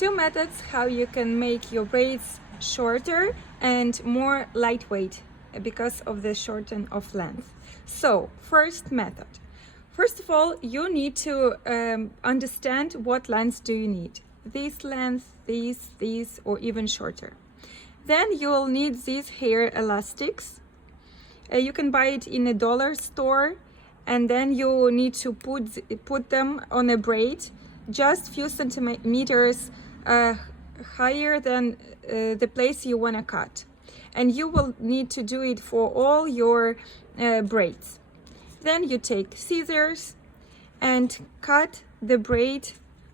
two methods how you can make your braids shorter and more lightweight because of the shorten of length. So first method. First of all, you need to understand what length do you need. This length, these, or even shorter. Then you'll need these hair elastics. You can buy it in a dollar store, and then you need to put them on a braid just few centimeters higher than the place you want to cut. And you will need to do it for all your braids. Then you take scissors and cut the braid.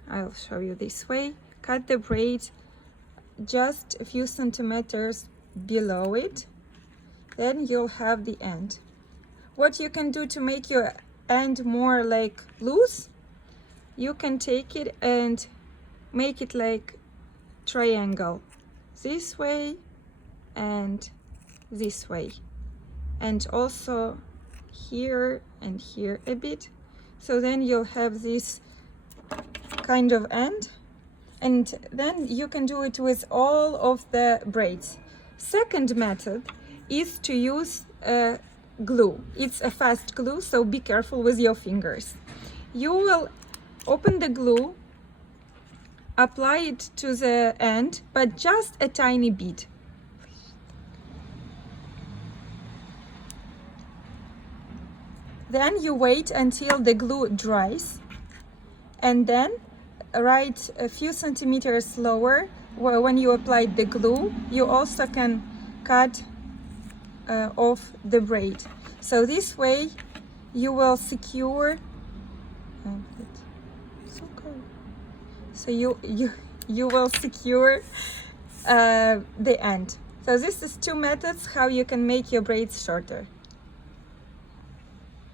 I'll show you this way. Cut the braid just a few centimeters below it. Then you'll have the end. What you can do to make your end more like loose, you can take it and make it like triangle, this way and this way, and also here and here a bit. So then you'll have this kind of end, and then you can do it with all of the braids. Second method is to use glue. It's a fast glue, so be careful with your fingers. You will open the glue, apply it to the end, but just a tiny bit. Then you wait until the glue dries, and then right a few centimeters lower, when you applied the glue, you also can cut off the braid. So this way you will secure. So you will secure the end. So this is two methods how you can make your braids shorter.